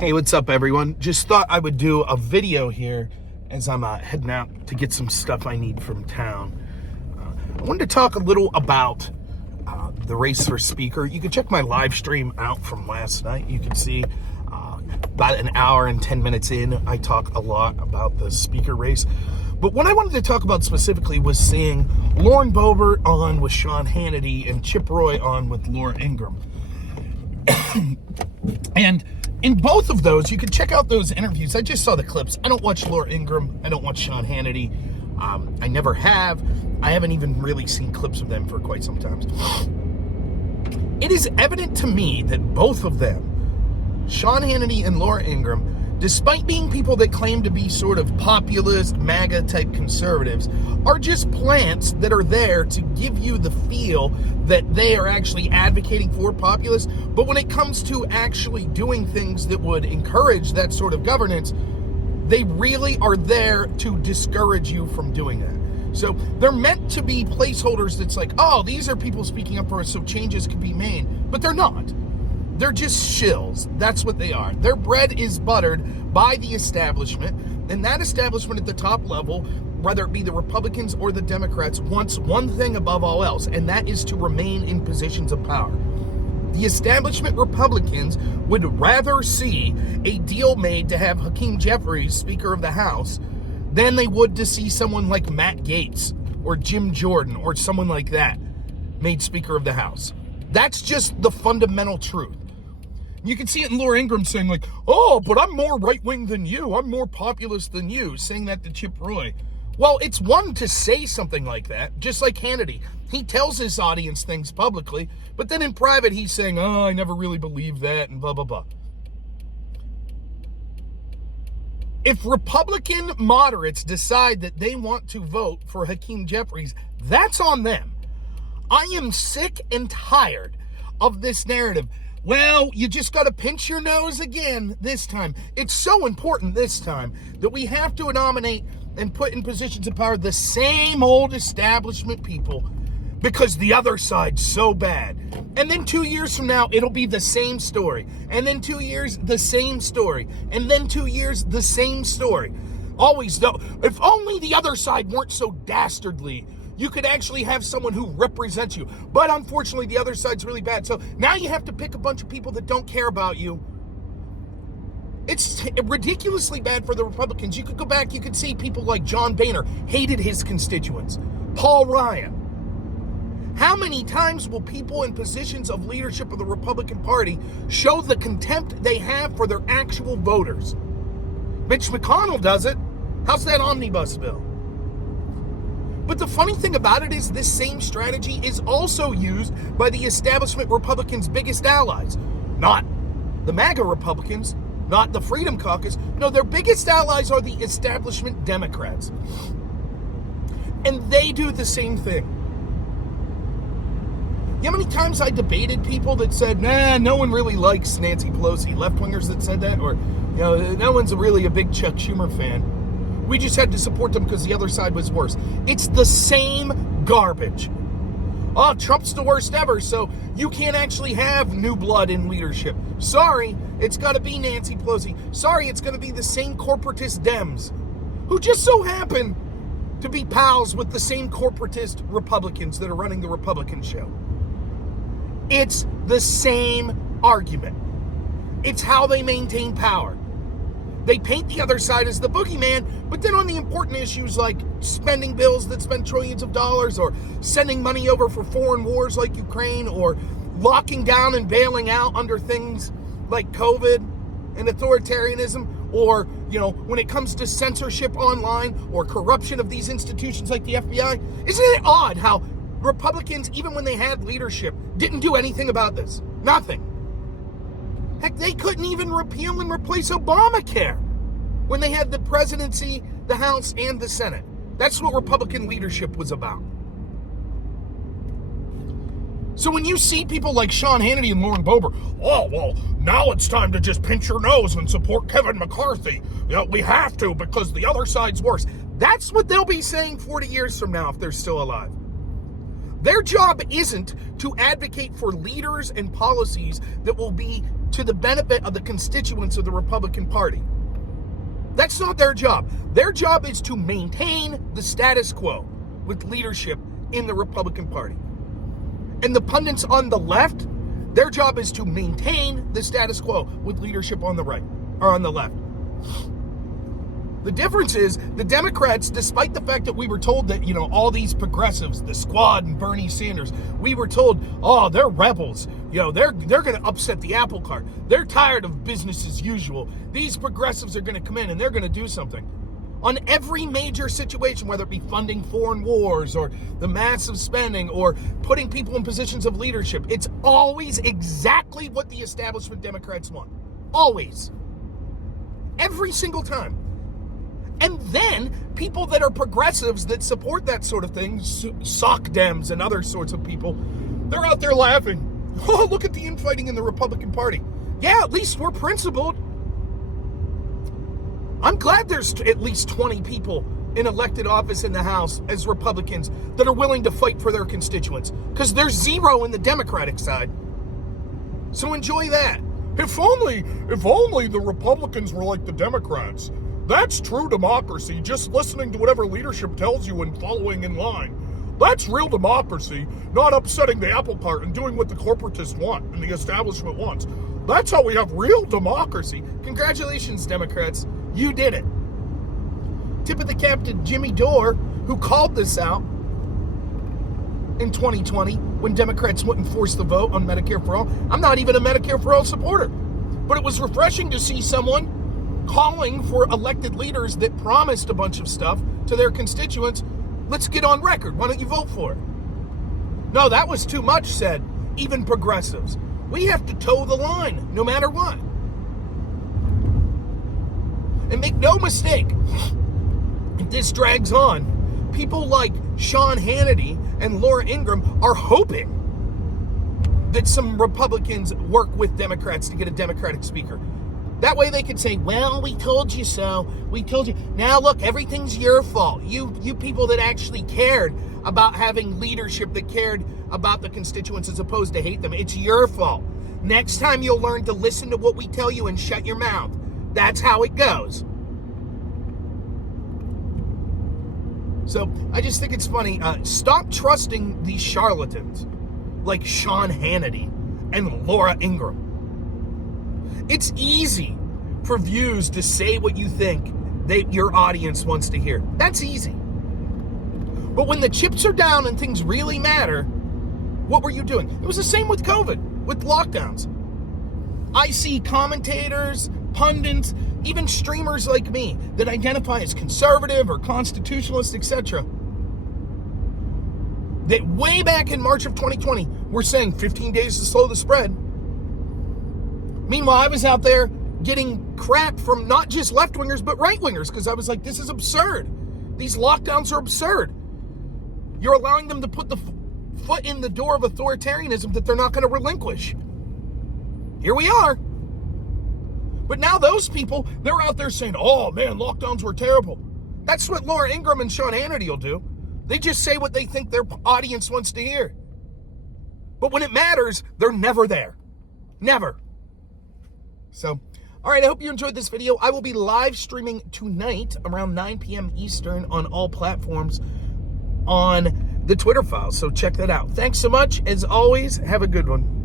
Hey, what's up, everyone? Just thought I would do a video here as I'm heading out to get some stuff I need from town. I wanted to talk a little about the race for speaker. You can check my live stream out from last night. You can see about an hour and 10 minutes in, I talk a lot about the speaker race. But what I wanted to talk about specifically was seeing Lauren Boebert on with Sean Hannity and Chip Roy on with Laura Ingraham. And in both of those, you can check out those interviews. I just saw the clips. I don't watch Laura Ingraham. I don't watch Sean Hannity. I never have. I haven't even really seen clips of them for quite some time. It is evident to me that both of them, Sean Hannity and Laura Ingraham, despite being people that claim to be sort of populist, MAGA-type conservatives, are just plants that are there to give you the feel that they are actually advocating for populists. But when it comes to actually doing things that would encourage that sort of governance, they really are there to discourage you from doing that. So they're meant to be placeholders that's like, oh, these are people speaking up for us so changes can be made. But they're not. They're just shills. That's what they are. Their bread is buttered by the establishment, and that establishment at the top level, whether it be the Republicans or the Democrats, wants one thing above all else, and that is to remain in positions of power. The establishment Republicans would rather see a deal made to have Hakeem Jeffries Speaker of the House than they would to see someone like Matt Gaetz or Jim Jordan or someone like that made Speaker of the House. That's just the fundamental truth. You can see it in Laura Ingraham saying like, oh, but I'm more right-wing than you. I'm more populist than you, saying that to Chip Roy. Well, it's one to say something like that, just like Hannity. He tells his audience things publicly, but then in private he's saying, oh, I never really believed that, and blah, blah, blah. If Republican moderates decide that they want to vote for Hakeem Jeffries, that's on them. I am sick and tired of this narrative. Well, you just got to pinch your nose again this time. It's so important this time that we have to nominate and put in positions of power the same old establishment people because the other side's so bad. And then 2 years from now, it'll be the same story. And then 2 years, the same story. And then 2 years, the same story. Always, though, if only the other side weren't so dastardly, you could actually have someone who represents you. But unfortunately, the other side's really bad. So now you have to pick a bunch of people that don't care about you. It's ridiculously bad for the Republicans. You could go back, you could see people like John Boehner hated his constituents. Paul Ryan. How many times will people in positions of leadership of the Republican Party show the contempt they have for their actual voters? Mitch McConnell does it. How's that omnibus bill? But the funny thing about it is this same strategy is also used by the establishment Republicans' biggest allies. Not the MAGA Republicans, not the Freedom Caucus. No, their biggest allies are the establishment Democrats. And they do the same thing. You know how many times I debated people that said, nah, no one really likes Nancy Pelosi, left-wingers that said that, or, you know, no one's really a big Chuck Schumer fan. We just had to support them because the other side was worse. It's the same garbage. Oh, Trump's the worst ever, so you can't actually have new blood in leadership. Sorry, it's got to be Nancy Pelosi. Sorry, it's going to be the same corporatist Dems, who just so happen to be pals with the same corporatist Republicans that are running the Republican show. It's the same argument. It's how they maintain power. They paint the other side as the boogeyman, but then on the important issues like spending bills that spend trillions of dollars, or sending money over for foreign wars like Ukraine, or locking down and bailing out under things like COVID and authoritarianism, or, you know, when it comes to censorship online or corruption of these institutions like the FBI. Isn't it odd how Republicans, even when they had leadership, didn't do anything about this? Nothing. Heck, they couldn't even repeal and replace Obamacare when they had the presidency, the House, and the Senate. That's what Republican leadership was about. So when you see people like Sean Hannity and Lauren Boebert, oh, well, now it's time to just pinch your nose and support Kevin McCarthy. You know, we have to because the other side's worse. That's what they'll be saying 40 years from now if they're still alive. Their job isn't to advocate for leaders and policies that will be to the benefit of the constituents of the Republican Party. That's not their job. Their job is to maintain the status quo with leadership in the Republican Party. And the pundits on the left, their job is to maintain the status quo with leadership on the right, or on the left. The difference is the Democrats, despite the fact that we were told that, all these progressives, the Squad and Bernie Sanders, we were told, oh, they're rebels. They're going to upset the apple cart. They're tired of business as usual. These progressives are going to come in and they're going to do something. On every major situation, whether it be funding foreign wars or the massive spending or putting people in positions of leadership, it's always exactly what the establishment Democrats want. Always. Every single time. And then people that are progressives that support that sort of thing, sock Dems and other sorts of people, they're out there laughing. Oh, look at the infighting in the Republican Party. Yeah, at least we're principled. I'm glad there's at least 20 people in elected office in the House as Republicans that are willing to fight for their constituents, because there's zero in the Democratic side. So enjoy that. If only the Republicans were like the Democrats. That's true democracy, just listening to whatever leadership tells you and following in line. That's real democracy, not upsetting the apple cart and doing what the corporatists want and the establishment wants. That's how we have real democracy. Congratulations, Democrats. You did it. Tip of the cap to Jimmy Dore, who called this out in 2020 when Democrats wouldn't force the vote on Medicare for All. I'm not even a Medicare for All supporter, but it was refreshing to see someone calling for elected leaders that promised a bunch of stuff to their constituents. Let's get on record. Why don't you vote for it? No, that was too much, said even progressives. We have to toe the line, no matter what. And make no mistake, if this drags on, people like Sean Hannity and Laura Ingraham are hoping that some Republicans work with Democrats to get a Democratic speaker. That way they could say, well, we told you so. We told you. Now, look, everything's your fault. You people that actually cared about having leadership that cared about the constituents as opposed to hate them. It's your fault. Next time you'll learn to listen to what we tell you and shut your mouth. That's how it goes. So I just think it's funny. Stop trusting these charlatans like Sean Hannity and Laura Ingraham. It's easy for views to say what you think that your audience wants to hear. That's easy. But when the chips are down and things really matter, what were you doing? It was the same with COVID, with lockdowns. I see commentators, pundits, even streamers like me that identify as conservative or constitutionalist, etc., that way back in March of 2020 were saying 15 days to slow the spread. Meanwhile, I was out there getting crap from not just left-wingers, but right-wingers, because I was like, this is absurd. These lockdowns are absurd. You're allowing them to put the foot in the door of authoritarianism that they're not going to relinquish. Here we are. But now those people, they're out there saying, oh, man, lockdowns were terrible. That's what Laura Ingraham and Sean Hannity will do. They just say what they think their audience wants to hear. But when it matters, they're never there. Never. So, all right, I hope you enjoyed this video. I will be live streaming tonight around 9 p.m. Eastern on all platforms on the Twitter file. So check that out. Thanks so much. As always, have a good one.